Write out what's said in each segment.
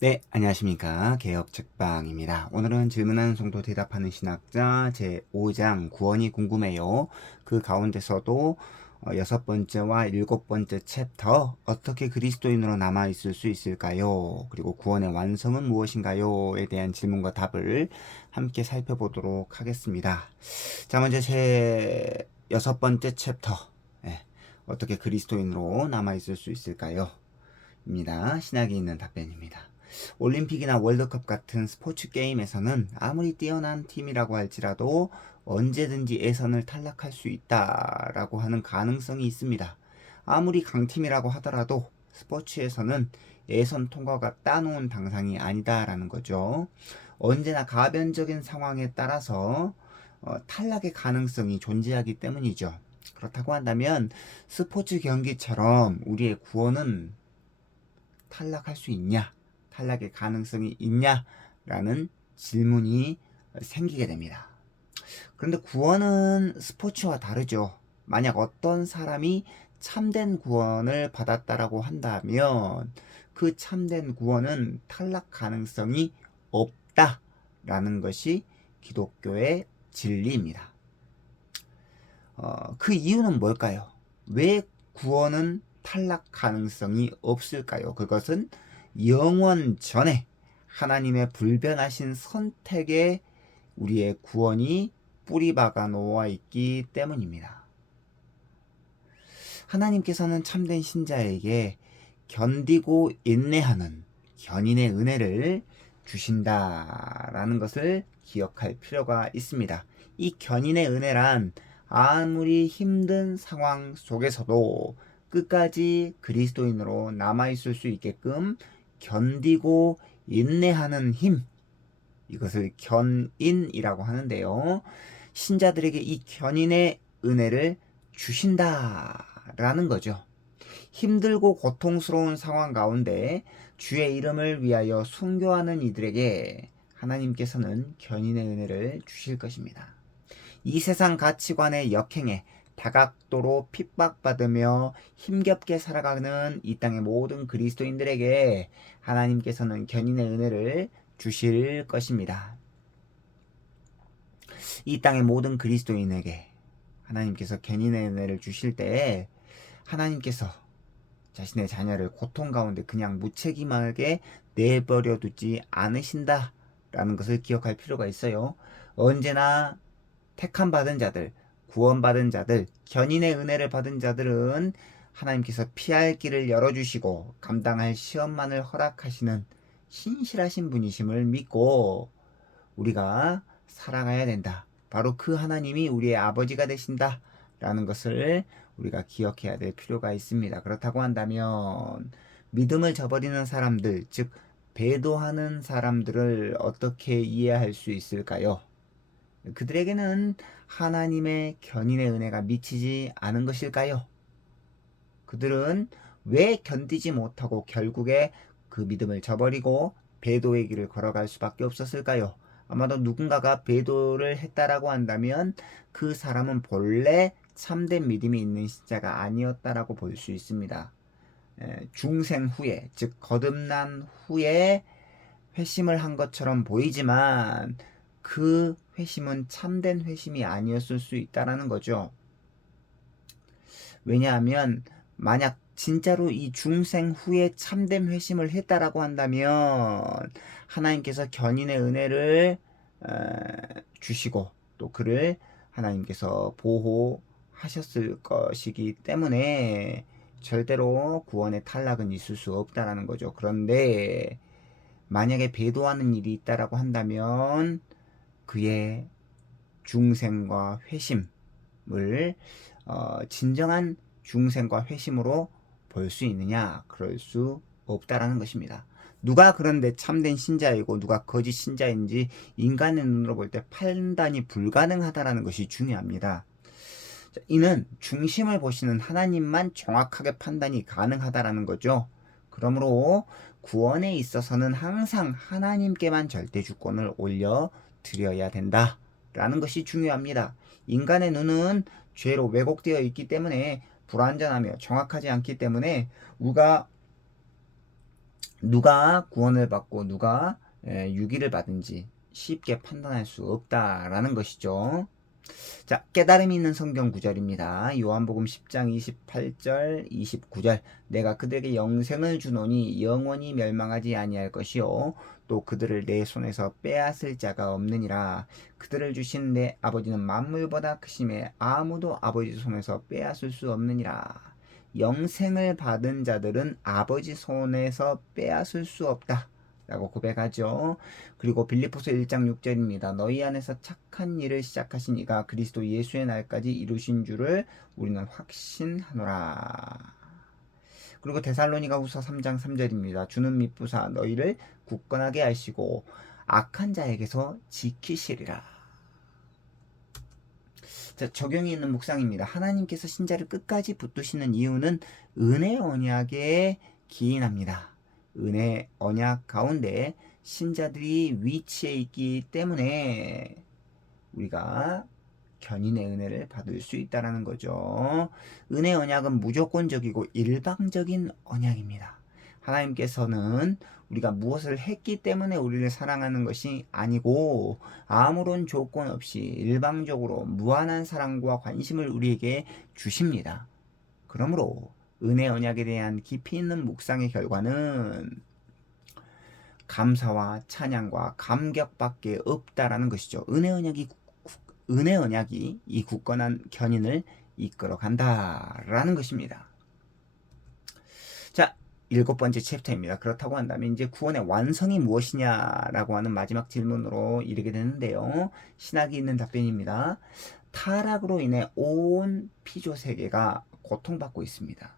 네, 안녕하십니까. 개혁책방입니다. 오늘은 질문하는 성도 대답하는 신학자 제5장 구원이 궁금해요. 그 가운데서도 여섯 번째와 일곱 번째 챕터 어떻게 그리스도인으로 남아있을 수 있을까요? 그리고 구원의 완성은 무엇인가요?에 대한 질문과 답을 함께 살펴보도록 하겠습니다. 자, 먼저 제 여섯 번째 챕터 어떻게 그리스도인으로 남아있을 수 있을까요? 입니다. 신학이 있는 답변입니다. 올림픽이나 월드컵 같은 스포츠 게임에서는 아무리 뛰어난 팀이라고 할지라도 언제든지 예선을 탈락할 수 있다라고 하는 가능성이 있습니다. 아무리 강팀이라고 하더라도 스포츠에서는 예선 통과가 따놓은 당상이 아니다라는 거죠. 언제나 가변적인 상황에 따라서 탈락의 가능성이 존재하기 때문이죠. 그렇다고 한다면 스포츠 경기처럼 우리의 구원은 탈락할 수 있냐? 탈락의 가능성이 있냐? 라는 질문이 생기게 됩니다. 그런데 구원은 스포츠와 다르죠. 만약 어떤 사람이 참된 구원을 받았다라고 한다면 그 참된 구원은 탈락 가능성이 없다라는 것이 기독교의 진리입니다. 그 이유는 뭘까요? 왜 구원은 탈락 가능성이 없을까요? 그것은 영원 전에 하나님의 불변하신 선택에 우리의 구원이 뿌리박아 놓아 있기 때문입니다. 하나님께서는 참된 신자에게 견디고 인내하는 견인의 은혜를 주신다라는 것을 기억할 필요가 있습니다. 이 견인의 은혜란 아무리 힘든 상황 속에서도 끝까지 그리스도인으로 남아있을 수 있게끔 견디고 인내하는 힘, 이것을 견인이라고 하는데요. 신자들에게 이 견인의 은혜를 주신다라는 거죠. 힘들고 고통스러운 상황 가운데 주의 이름을 위하여 순교하는 이들에게 하나님께서는 견인의 은혜를 주실 것입니다. 이 세상 가치관의 역행에 다각도로 핍박받으며 힘겹게 살아가는 이 땅의 모든 그리스도인들에게 하나님께서는 견인의 은혜를 주실 것입니다. 이 땅의 모든 그리스도인에게 하나님께서 견인의 은혜를 주실 때 하나님께서 자신의 자녀를 고통 가운데 그냥 무책임하게 내버려 두지 않으신다라는 것을 기억할 필요가 있어요. 언제나 택함 받은 자들, 구원받은 자들, 견인의 은혜를 받은 자들은 하나님께서 피할 길을 열어주시고 감당할 시험만을 허락하시는 신실하신 분이심을 믿고 우리가 살아가야 된다. 바로 그 하나님이 우리의 아버지가 되신다. 라는 것을 우리가 기억해야 될 필요가 있습니다. 그렇다고 한다면 믿음을 저버리는 사람들, 즉 배도하는 사람들을 어떻게 이해할 수 있을까요? 그들에게는 하나님의 견인의 은혜가 미치지 않은 것일까요? 그들은 왜 견디지 못하고 결국에 그 믿음을 저버리고 배도의 길을 걸어갈 수밖에 없었을까요? 아마도 누군가가 배도를 했다라고 한다면 그 사람은 본래 참된 믿음이 있는 신자가 아니었다라고 볼 수 있습니다. 중생 후에, 즉 거듭난 후에 회심을 한 것처럼 보이지만 그 회심은 참된 회심이 아니었을 수 있다라는 거죠. 왜냐하면 만약 진짜로 이 중생 후에 참된 회심을 했다라고 한다면 하나님께서 견인의 은혜를 주시고 또 그를 하나님께서 보호하셨을 것이기 때문에 절대로 구원의 탈락은 있을 수 없다라는 거죠. 그런데 만약에 배도하는 일이 있다라고 한다면 그의 중생과 회심을 진정한 중생과 회심으로 볼 수 있느냐? 그럴 수 없다라는 것입니다. 누가 그런데 참된 신자이고 누가 거짓 신자인지 인간의 눈으로 볼 때 판단이 불가능하다라는 것이 중요합니다. 이는 중심을 보시는 하나님만 정확하게 판단이 가능하다라는 거죠. 그러므로 구원에 있어서는 항상 하나님께만 절대 주권을 올려 드려야 된다라는 것이 중요합니다. 인간의 눈은 죄로 왜곡되어 있기 때문에 불완전하며 정확하지 않기 때문에 우가 누가 구원을 받고 누가 유기를 받은지 쉽게 판단할 수 없다라는 것이죠. 자, 깨달음이 있는 성경 구절입니다. 요한복음 10장 28절 29절 내가 그들에게 영생을 주노니 영원히 멸망하지 아니할 것이요 또 그들을 내 손에서 빼앗을 자가 없느니라. 그들을 주신 내 아버지는 만물보다 크심에 아무도 아버지 손에서 빼앗을 수 없느니라. 영생을 받은 자들은 아버지 손에서 빼앗을 수 없다 라고 고백하죠. 그리고 빌립보서 1장 6절입니다. 너희 안에서 착한 일을 시작하신 이가 그리스도 예수의 날까지 이루신 줄을 우리는 확신하노라. 그리고 데살로니가 후서 3장 3절입니다. 주는 미쁘사 너희를 굳건하게 하시고 악한 자에게서 지키시리라. 자, 적용이 있는 묵상입니다. 하나님께서 신자를 끝까지 붙드시는 이유는 은혜 언약에 기인합니다. 은혜 언약 가운데 신자들이 위치해 있기 때문에 우리가 견인의 은혜를 받을 수 있다는 거죠. 은혜 언약은 무조건적이고 일방적인 언약입니다. 하나님께서는 우리가 무엇을 했기 때문에 우리를 사랑하는 것이 아니고 아무런 조건 없이 일방적으로 무한한 사랑과 관심을 우리에게 주십니다. 그러므로 은혜 언약에 대한 깊이 있는 묵상의 결과는 감사와 찬양과 감격밖에 없다라는 것이죠. 은혜 언약이 이 굳건한 견인을 이끌어 간다라는 것입니다. 자, 7번째 챕터입니다. 그렇다고 한다면 이제 구원의 완성이 무엇이냐라고 하는 마지막 질문으로 이르게 되는데요. 신학이 있는 답변입니다. 타락으로 인해 온 피조 세계가 고통받고 있습니다.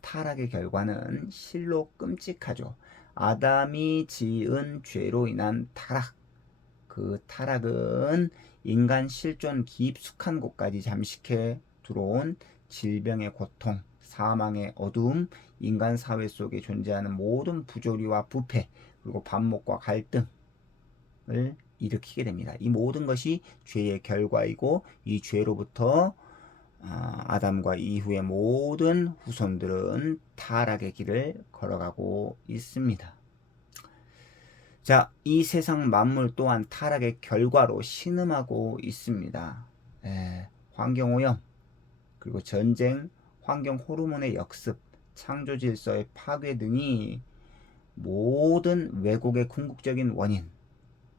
타락의 결과는 실로 끔찍하죠. 아담이 지은 죄로 인한 타락. 그 타락은 인간 실존 깊숙한 곳까지 잠식해 들어온 질병의 고통, 사망의 어두움, 인간 사회 속에 존재하는 모든 부조리와 부패, 그리고 반목과 갈등을 일으키게 됩니다. 이 모든 것이 죄의 결과이고 이 죄로부터 아담과 이후의 모든 후손들은 타락의 길을 걸어가고 있습니다. 자, 이 세상 만물 또한 타락의 결과로 신음하고 있습니다. 환경오염, 그리고 전쟁, 환경 호르몬의 역습, 창조 질서의 파괴 등이 모든 왜곡의 궁극적인 원인,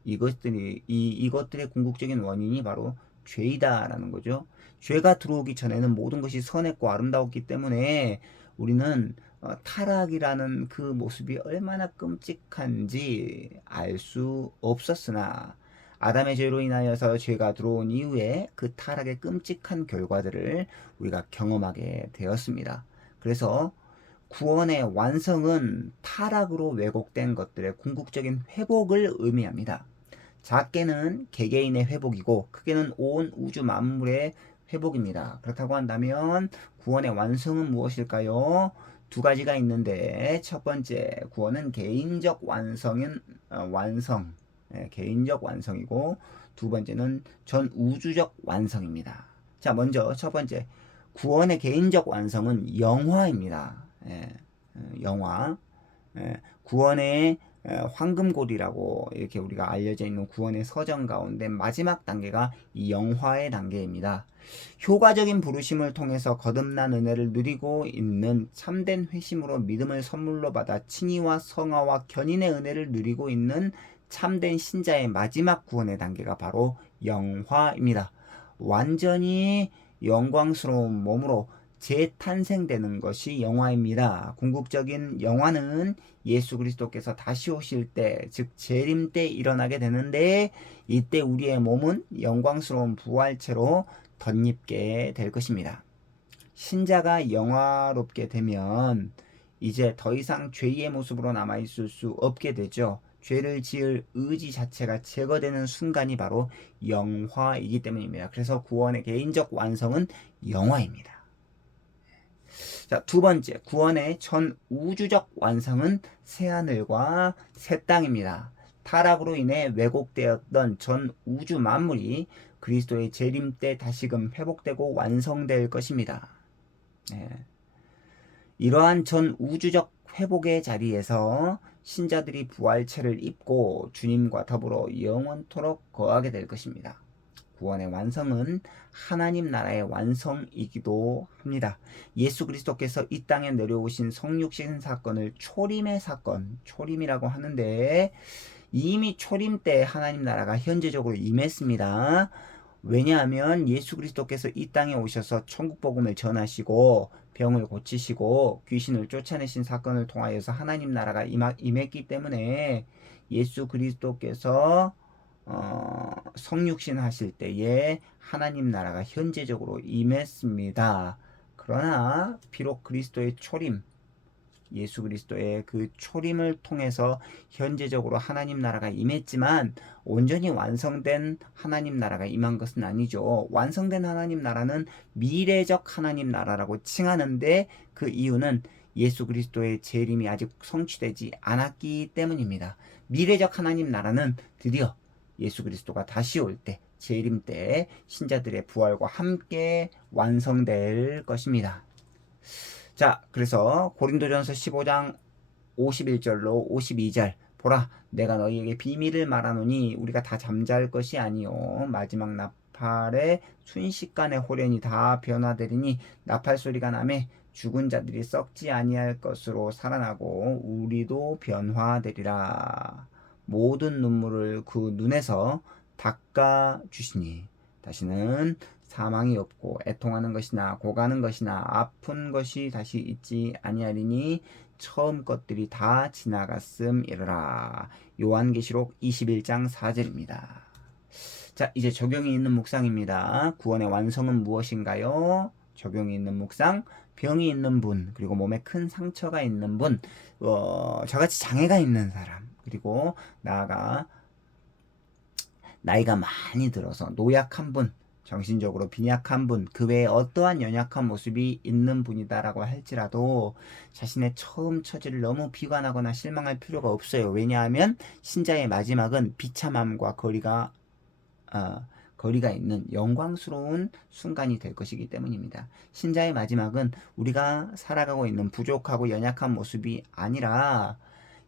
이것들의 궁극적인 원인이 바로 죄이다라는 거죠. 죄가 들어오기 전에는 모든 것이 선했고 아름다웠기 때문에 우리는 타락이라는 그 모습이 얼마나 끔찍한지 알 수 없었으나 아담의 죄로 인하여서 죄가 들어온 이후에 그 타락의 끔찍한 결과들을 우리가 경험하게 되었습니다. 그래서 구원의 완성은 타락으로 왜곡된 것들의 궁극적인 회복을 의미합니다. 작게는 개개인의 회복이고 크게는 온 우주 만물의 회복입니다. 그렇다고 한다면 구원의 완성은 무엇일까요? 두 가지가 있는데 첫 번째 구원은 개인적 개인적 완성이고 두 번째는 전 우주적 완성입니다. 자, 먼저 첫 번째 구원의 개인적 완성은 영화입니다. 영화. 구원의 황금고리라고 이렇게 우리가 알려져 있는 구원의 서정 가운데 마지막 단계가 이 영화의 단계입니다. 효과적인 부르심을 통해서 거듭난 은혜를 누리고 있는 참된 회심으로 믿음을 선물로 받아 칭의와 성화와 견인의 은혜를 누리고 있는 참된 신자의 마지막 구원의 단계가 바로 영화입니다. 완전히 영광스러운 몸으로 재탄생되는 것이 영화입니다. 궁극적인 영화는 예수 그리스도께서 다시 오실 때, 즉 재림 때 일어나게 되는데 이때 우리의 몸은 영광스러운 부활체로 덧입게 될 것입니다. 신자가 영화롭게 되면 이제 더 이상 죄의 모습으로 남아있을 수 없게 되죠. 죄를 지을 의지 자체가 제거되는 순간이 바로 영화이기 때문입니다. 그래서 구원의 개인적 완성은 영화입니다. 자, 두 번째, 구원의 전 우주적 완성은 새하늘과 새 땅입니다. 타락으로 인해 왜곡되었던 전 우주 만물이 그리스도의 재림 때 다시금 회복되고 완성될 것입니다. 이러한 전 우주적 회복의 자리에서 신자들이 부활체를 입고 주님과 더불어 영원토록 거하게 될 것입니다. 구원의 완성은 하나님 나라의 완성이기도 합니다. 예수 그리스도께서 이 땅에 내려오신 성육신 사건을 초림의 사건, 초림이라고 하는데 이미 초림 때 하나님 나라가 현재적으로 임했습니다. 왜냐하면 예수 그리스도께서 이 땅에 오셔서 천국 복음을 전하시고 병을 고치시고 귀신을 쫓아내신 사건을 통하여서 하나님 나라가 임했기 때문에 예수 그리스도께서 성육신 하실 때에 하나님 나라가 현재적으로 임했습니다. 그러나 비록 그리스도의 초림, 예수 그리스도의 그 초림을 통해서 현재적으로 하나님 나라가 임했지만 온전히 완성된 하나님 나라가 임한 것은 아니죠. 완성된 하나님 나라는 미래적 하나님 나라라고 칭하는데 그 이유는 예수 그리스도의 재림이 아직 성취되지 않았기 때문입니다. 미래적 하나님 나라는 드디어 예수 그리스도가 다시 올 때, 재림 때 신자들의 부활과 함께 완성될 것입니다. 자, 그래서 고린도전서 15장 51절로 52절 보라 내가 너희에게 비밀을 말하노니 우리가 다 잠잘 것이 아니요 마지막 나팔의 순식간에 호련히 다 변화되리니 나팔 소리가 나매 죽은 자들이 썩지 아니할 것으로 살아나고 우리도 변화되리라. 모든 눈물을 그 눈에서 닦아 주시니 다시는 사망이 없고 애통하는 것이나 고가는 것이나 아픈 것이 다시 있지 아니하리니 처음 것들이 다 지나갔음이라. 요한계시록 21장 4절입니다. 자, 이제 적용이 있는 묵상입니다. 구원의 완성은 무엇인가요? 적용이 있는 묵상. 병이 있는 분, 그리고 몸에 큰 상처가 있는 분, 저같이 장애가 있는 사람, 그리고 나아가 나이가 많이 들어서 노약한 분, 정신적으로 빈약한 분, 그 외에 어떠한 연약한 모습이 있는 분이다라고 할지라도 자신의 처음 처지를 너무 비관하거나 실망할 필요가 없어요. 왜냐하면 신자의 마지막은 비참함과 거리가 있는 영광스러운 순간이 될 것이기 때문입니다. 신자의 마지막은 우리가 살아가고 있는 부족하고 연약한 모습이 아니라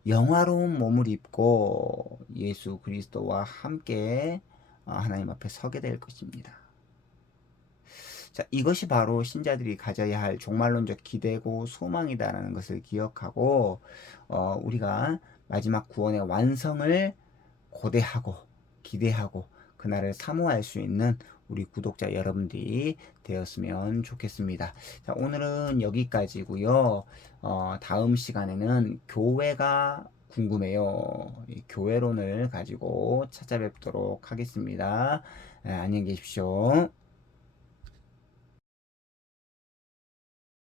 영화로운 몸을 입고 예수 그리스도와 함께 하나님 앞에 서게 될 것입니다. 자, 이것이 바로 신자들이 가져야 할 종말론적 기대고 소망이다라는 것을 기억하고 우리가 마지막 구원의 완성을 고대하고 기대하고 그날을 사모할 수 있는 우리 구독자 여러분들이 되었으면 좋겠습니다. 자, 오늘은 여기까지고요. 다음 시간에는 교회가 궁금해요. 이 교회론을 가지고 찾아뵙도록 하겠습니다. 안녕히 계십시오.